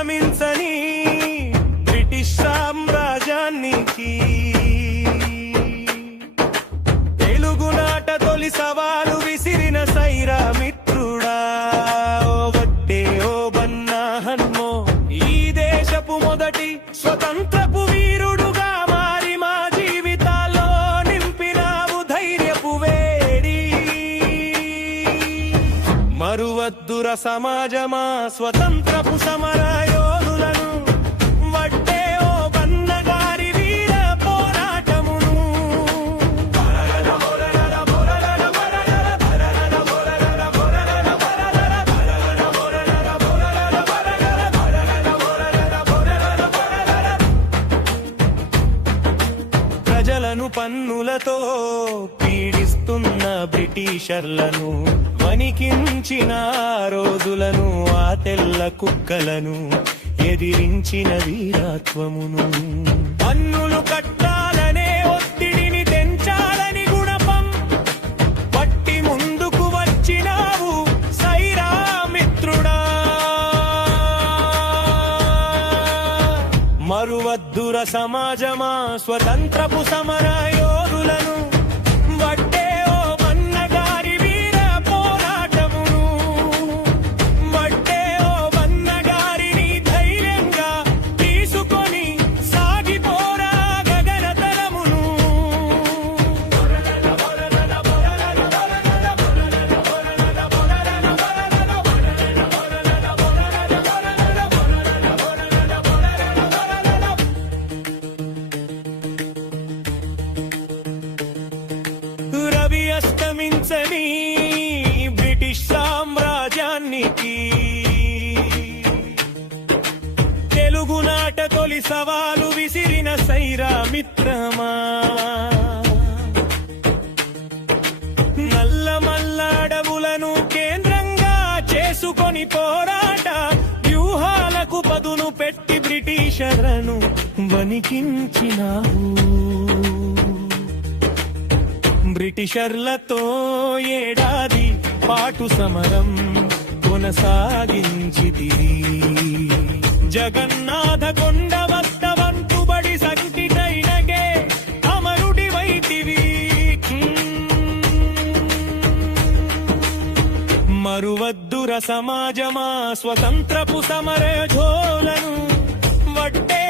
అస్తమించని British సామ్రాజ్యానికి తెలుగునాట తొలి సవాలు విసిరిన సైరా మిత్రుడా, ఓ వట్టే ఓ బన్నా హన్మో, ఈ దేశపు మొదటి స్వతంత్రపు వీరుడుగా మారి మా జీవితాల్లో నింపినావు ధైర్యపు వేడి. మరువద్దుర సమాజమా స్వతంత్రపు సమర యోధులను, వట్టే ఓ బన్నగారి వీర పోరాటమును. ప్రజలను పన్నులతో పీడిస్తున్న బ్రిటిషర్లను వణికించిన రోజులను, ఆ తెల్ల కుక్కలను ఎదిరించిన వీరత్వమును. పన్నులు కట్టాలనే ఒత్తిడిని తెంచాలని గుణపం పట్టి ముందుకు వచ్చినావు సైరా మిత్రుడా. మరువద్దుర సమాజమా స్వతంత్రపు సమర యోధులను, వట్టే ఓ బన్నగారి వీర పోరాటమును. వట్టే ఓ బన్నగారిని ధైర్యంగా తీసుకొని సాగిపోరా గగనతలమును. రవి అస్తమించని బ్రిటిష్ సామ్రాజ్యానికి తెలుగునాట తొలి సవాలు విసిరిన సైరా మిత్రమా, నల్లమల్ల అడవులను కేంద్రంగా చేసుకొని పోరాట వ్యూహాలకు పదును పెట్టి బ్రిటిషర్లను వణికించినావు. బ్రిటిషర్లతో ఏడాది పాటు సమరం కొనసాగించితివి. జగన్నాథ కొండ వద్ద వంతుబడి సంకిటైనగే అమరుడి వైతివి. మరువద్దుర సమాజమా స్వతంత్రపు సమర యోధులను, వట్టే